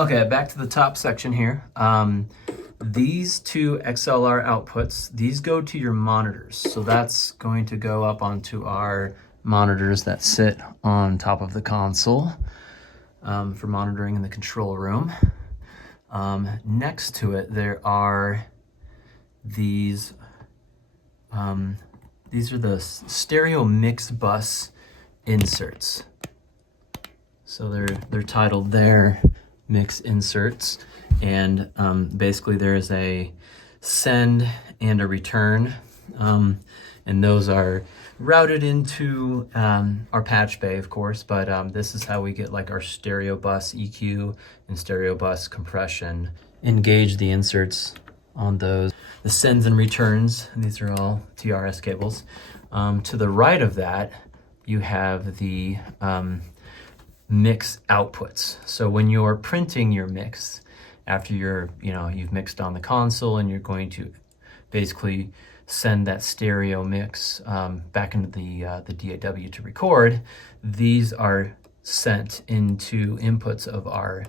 Okay, back to the top section here. These two XLR outputs, these go to your monitors. So that's going to go up onto our monitors that sit on top of the console for monitoring in the control room. Next to it, there are these are the stereo mix bus inserts. So they're titled there, mix inserts. And basically there's a send and a return. And those are routed into our patch bay, of course, but this is how we get like our stereo bus EQ and stereo bus compression. Engage the inserts on those. The sends and returns, these are all TRS cables. To the right of that, you have the mix outputs. So when you're printing your mix, after you've mixed on the console and you're going to basically send that stereo mix back into the DAW to record, these are sent into inputs of our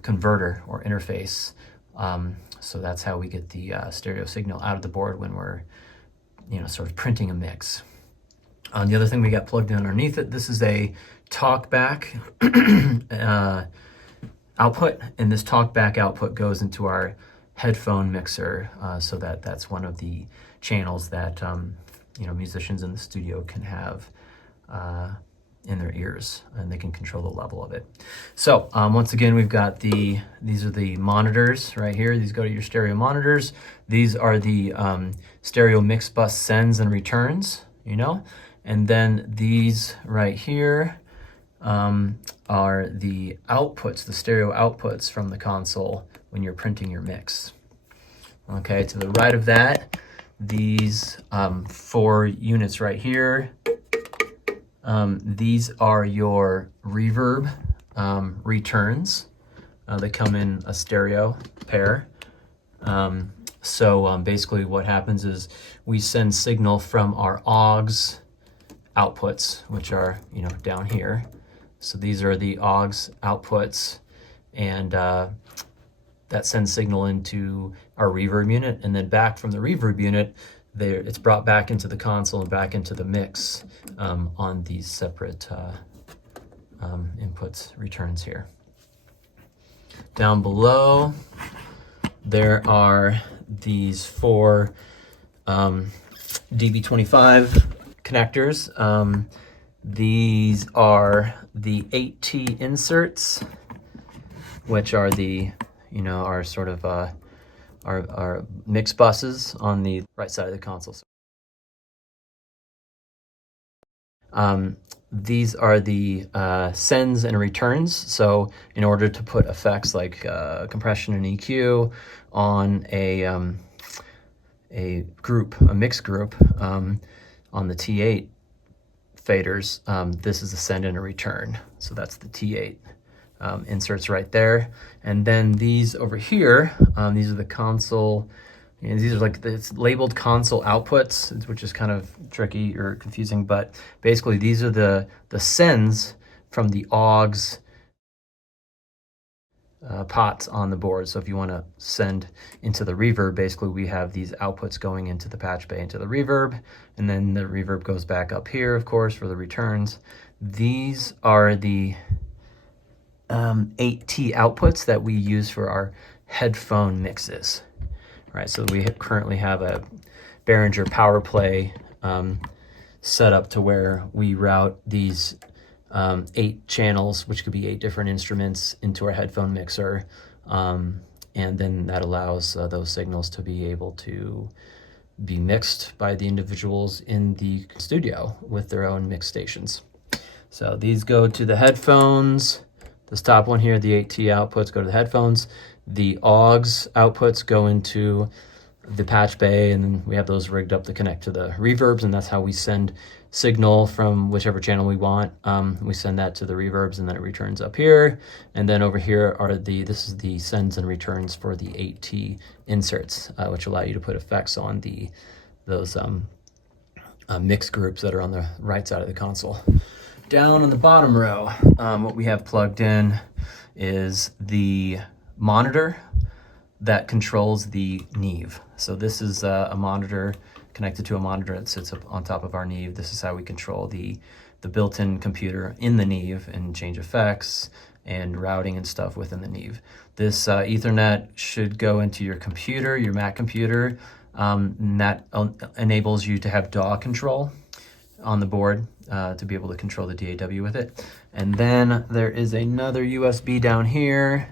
converter or interface. So that's how we get the stereo signal out of the board when we're sort of printing a mix. The other thing we got plugged in underneath it, this is a talkback output, and this talkback output goes into our headphone mixer, so that's one of the channels that musicians in the studio can have in their ears, and they can control the level of it. So once again, we've got these are the monitors right here. These go to your stereo monitors. These are the stereo mix bus sends and returns, and then these right here are the outputs, the stereo outputs from the console when you're printing your mix. Okay, to the right of that, these 4 units right here, these are your reverb returns. They come in a stereo pair. So basically what happens is we send signal from our AUX outputs, which are down here. So these are the AUX outputs, and that sends signal into our reverb unit, and then back from the reverb unit, it's brought back into the console and back into the mix on these separate inputs, returns here. Down below, there are these 4 DB25 connectors. These are the 8T inserts, which are the our sort of our mix buses on the right side of the console. These are the sends and returns. So in order to put effects like compression and EQ on a mix group on the T8 faders, this is a send and a return. So that's the T8 inserts right there. And then these over here, these are the console, these are it's labeled console outputs, which is kind of tricky or confusing, but basically these are the sends from the AUX pots on the board. So if you want to send into the reverb, basically we have these outputs going into the patch bay, into the reverb, and then the reverb goes back up here, of course, for the returns. These are the 8T outputs that we use for our headphone mixes. Right, so we currently have a Behringer PowerPlay set up to where we route these 8 channels, which could be 8 different instruments, into our headphone mixer, and then that allows those signals to be able to be mixed by the individuals in the studio with their own mix stations. So these go to the headphones. This top one here, the 8T outputs, go to the headphones. The AUX outputs go into the patch bay, and then we have those rigged up to connect to the reverbs, and that's how we send signal from whichever channel we want. We send that to the reverbs, and then it returns up here. And then over here are this is the sends and returns for the 8T inserts, which allow you to put effects on those mix groups that are on the right side of the console. Down on the bottom row, what we have plugged in is the monitor that controls the Neve. So this is a monitor connected to a monitor that sits up on top of our Neve. This is how we control the built-in computer in the Neve and change effects and routing and stuff within the Neve. This Ethernet should go into your computer, your Mac computer, and that enables you to have DAW control on the board to be able to control the DAW with it. And then there is another USB down here,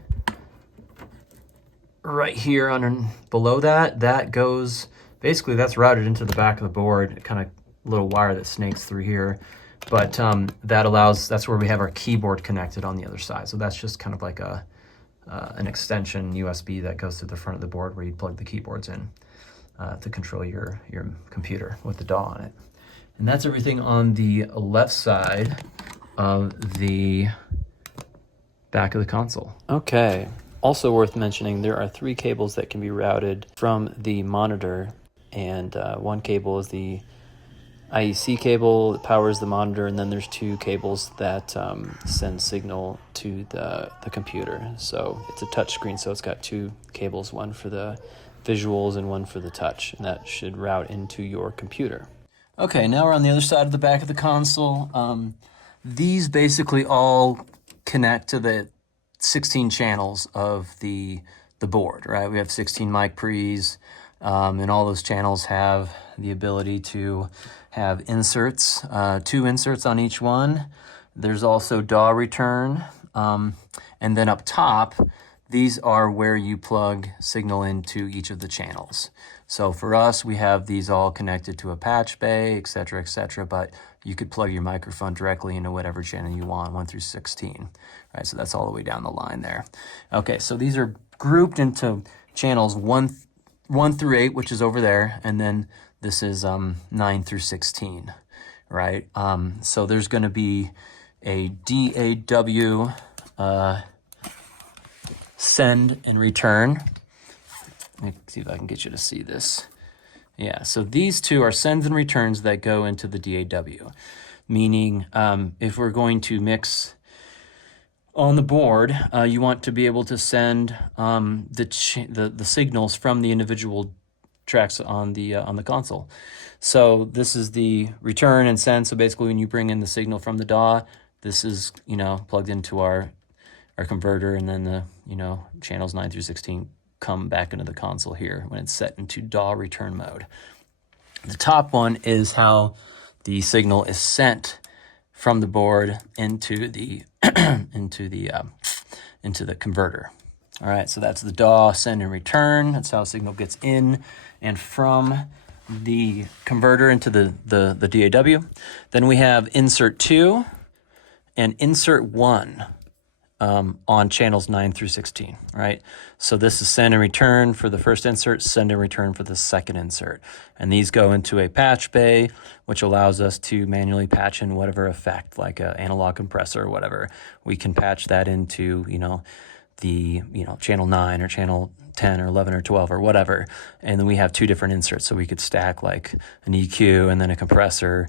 right here under below that. That goes, basically that's routed into the back of the board, kind of little wire that snakes through here. But that allows, that's where we have our keyboard connected on the other side. So that's just kind of like an extension USB that goes to the front of the board where you plug the keyboards in to control your computer with the DAW on it. And that's everything on the left side of the back of the console. Okay, also worth mentioning, there are 3 cables that can be routed from the monitor, and one cable is the IEC cable that powers the monitor, and then there's 2 cables that send signal to the computer. So it's a touch screen, so it's got 2 cables, one for the visuals and one for the touch, and that should route into your computer. Okay, now we're on the other side of the back of the console. These basically all connect to the 16 channels of the board, right? We have 16 mic pre's, and all those channels have the ability to have inserts, 2 inserts on each one. There's also DAW return, and then up top, these are where you plug signal into each of the channels. So for us, we have these all connected to a patch bay, et cetera, but you could plug your microphone directly into whatever channel you want, 1 through 16, right? So that's all the way down the line there. Okay, so these are grouped into channels 1 through 8, which is over there, and then this is 9 through 16, right? So there's gonna be a DAW send and return. Let me see if I can get you to see this. Yeah, so these 2 are sends and returns that go into the DAW, meaning if we're going to mix on the board, you want to be able to send the signals from the individual tracks on the console. So this is the return and send. So basically, when you bring in the signal from the DAW, this is plugged into our converter, and then the channels 9 through 16 come back into the console here when it's set into DAW return mode. The top one is how the signal is sent from the board into the into the converter. All right, so that's the DAW send and return. That's how signal gets in and from the converter into the DAW. Then we have insert 2 and insert 1 on channels 9 through 16, right? So this is send and return for the first insert, send and return for the second insert. And these go into a patch bay, which allows us to manually patch in whatever effect, like an analog compressor or whatever. We can patch that into, the channel 9 or channel 10 or 11 or 12 or whatever. And then we have 2 different inserts, so we could stack like an EQ and then a compressor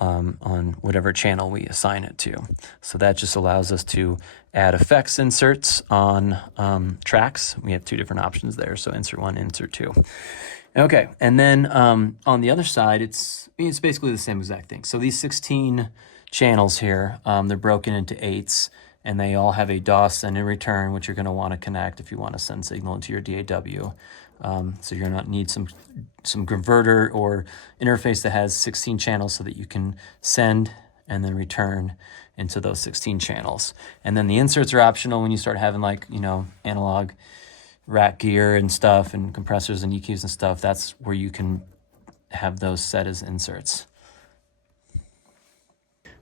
on whatever channel we assign it to. So that just allows us to add effects inserts on tracks. We have 2 different options there, so insert 1, insert 2. Okay, and then on the other side, it's basically the same exact thing. So these 16 channels here, they're broken into 8s, and they all have a DAW send and return, which you're going to want to connect if you want to send signal into your DAW. So you're going to need some converter or interface that has 16 channels so that you can send and then return into those 16 channels. And then the inserts are optional when you start having analog rack gear and stuff and compressors and EQs and stuff. That's where you can have those set as inserts.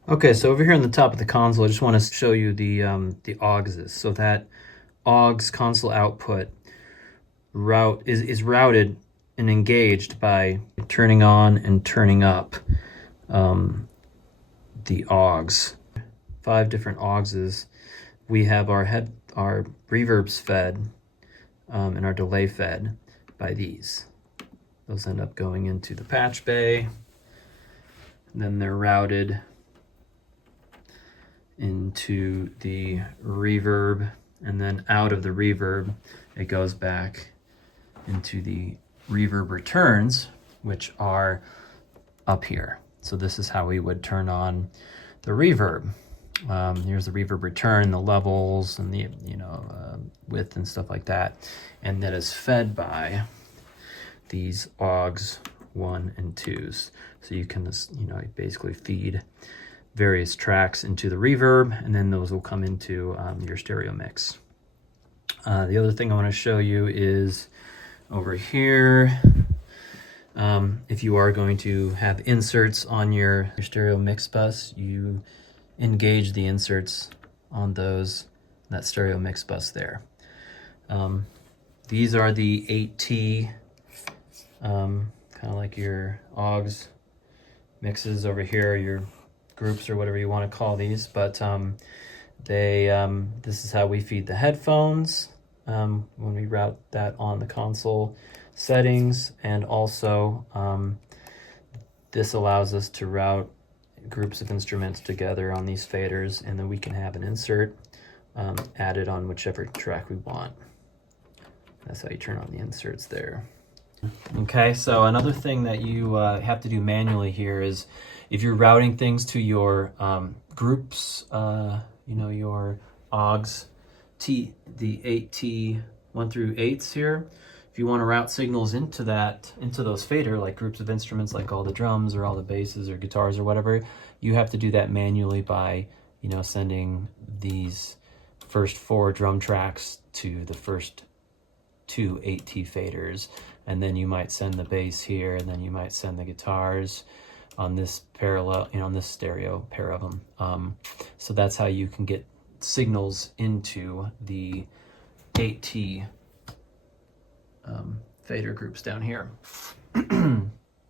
Okay, so over here on the top of the console, I just want to show you the AUXs. So that AUX console output is routed and engaged by turning on and turning up the AUX. 5 different AUXs. We have our reverbs fed and our delay fed by these. Those end up going into the patch bay, and then they're routed into the reverb, and then out of the reverb, it goes back into the reverb returns, which are up here. So this is how we would turn on the reverb. Here's the reverb return, the levels, and the width and stuff like that, and that is fed by these AUX 1 and 2s. So you can basically feed various tracks into the reverb, and then those will come into your stereo mix. The other thing I want to show you is over here. If you are going to have inserts on your stereo mix bus, you engage the inserts on that stereo mix bus there. These are the 8T, kind of like your AUX mixes over here, your groups or whatever you want to call these, but this is how we feed the headphones when we route that on the console settings, and also this allows us to route groups of instruments together on these faders, and then we can have an insert added on whichever track we want. That's how you turn on the inserts there. Okay, so another thing that you have to do manually here is if you're routing things to your groups, your AUX, the 8T 1 through 8s here, if you want to route signals into those fader, like groups of instruments, like all the drums or all the basses or guitars or whatever, you have to do that manually by, sending these first 4 drum tracks to the first 2 8T faders, and then you might send the bass here, and then you might send the guitars on this parallel, on this stereo pair of them. So that's how you can get signals into the 8T fader groups down here.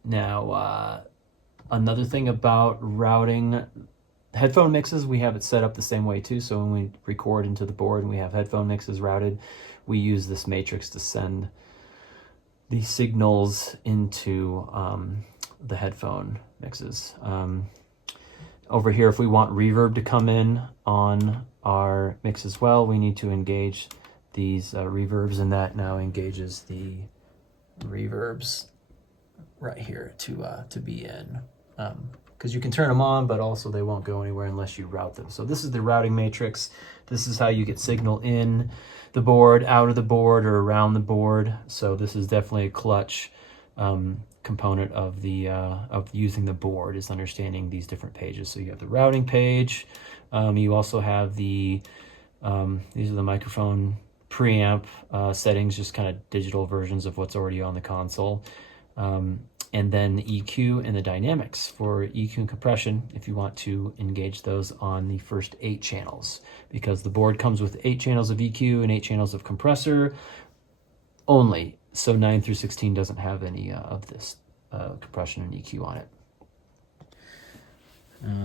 Now, another thing about routing headphone mixes, we have it set up the same way too. So when we record into the board and we have headphone mixes routed, we use this matrix to send the signals into the headphone mixes. Over here, if we want reverb to come in on our mix as well, we need to engage these reverbs, and that now engages the reverbs right here to be in. Because you can turn them on, but also they won't go anywhere unless you route them. So this is the routing matrix. This is how you get signal in the board, out of the board, or around the board. So this is definitely a clutch component of the of using the board, is understanding these different pages. So you have the routing page. You also have the these are the microphone preamp settings, just kind of digital versions of what's already on the console. And then the EQ and the dynamics for EQ and compression, if you want to engage those on the first 8 channels, because the board comes with 8 channels of EQ and 8 channels of compressor only. So 9 through 16 doesn't have any of this compression and EQ on it.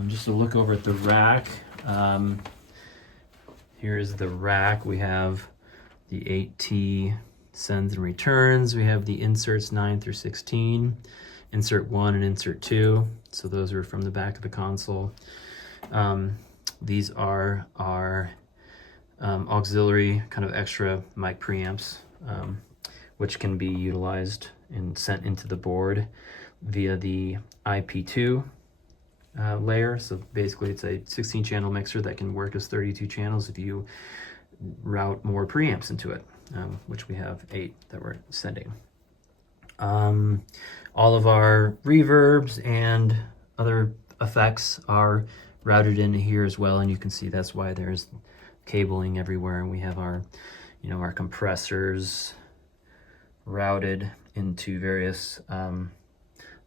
Just to look over at the rack, here is the rack. We have the 8T sends and returns. We have the inserts 9 through 16, insert 1 and insert 2. So those are from the back of the console. These are our auxiliary kind of extra mic preamps, which can be utilized and sent into the board via the IP2 layer. So basically it's a 16 channel mixer that can work as 32 channels if you route more preamps into it, which we have 8 that we're sending. All of our reverbs and other effects are routed into here as well, and you can see that's why there's cabling everywhere, and we have our our compressors routed into various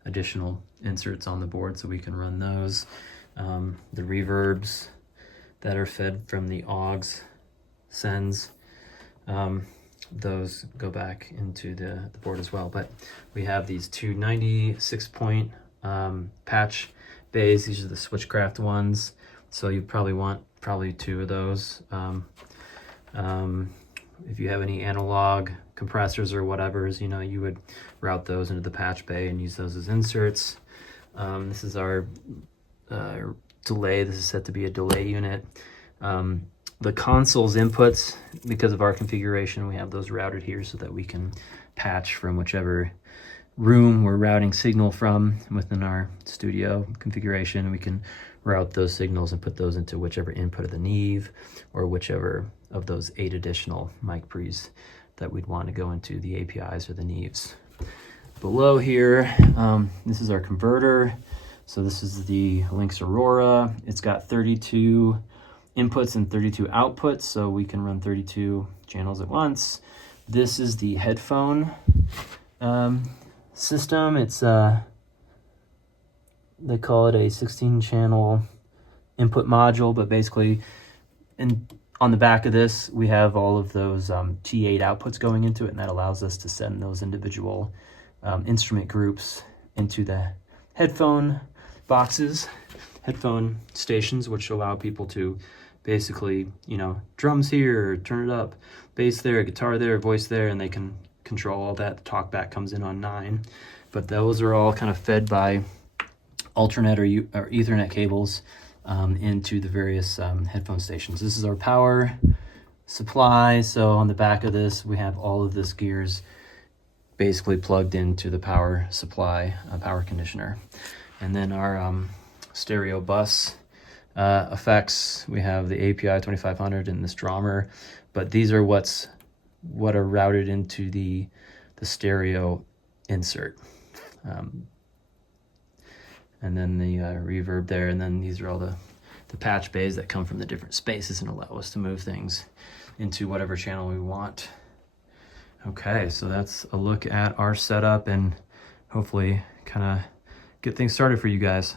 additional inserts on the board so we can run those. The reverbs that are fed from the AUX sends, those go back into the board as well. But we have these 2 96-point patch bays. These are the Switchcraft ones, so you probably want 2 of those. If you have any analog compressors or whatever's, you would route those into the patch bay and use those as inserts. This is our delay. This is set to be a delay unit. The console's inputs, because of our configuration, we have those routed here so that we can patch from whichever room we're routing signal from within our studio configuration. We can route those signals and put those into whichever input of the Neve or whichever of those 8 additional mic pre's that we'd want to go into the APIs or the Neves. Below here, this is our converter. So this is the Lynx Aurora. It's got 32 inputs and 32 outputs, so we can run 32 channels at once. This is the headphone system. It's they call it a 16-channel input module, but basically, on the back of this, we have all of those T8 outputs going into it, and that allows us to send those individual instrument groups into the headphone boxes, headphone stations, which allow people to basically, you know, drums here, turn it up, bass there, guitar there, voice there, and they can control all that. The talkback comes in on 9, but those are all kind of fed by alternate or Ethernet cables into the various headphone stations. This is our power supply. So on the back of this, we have all of this gears basically plugged into the power supply, power conditioner. And then our stereo bus effects, we have the API 2500 and this drummer, but these are what are routed into the stereo insert. And then the reverb there, and then these are all the patch bays that come from the different spaces and allow us to move things into whatever channel we want. Okay, so that's a look at our setup and hopefully kind of get things started for you guys.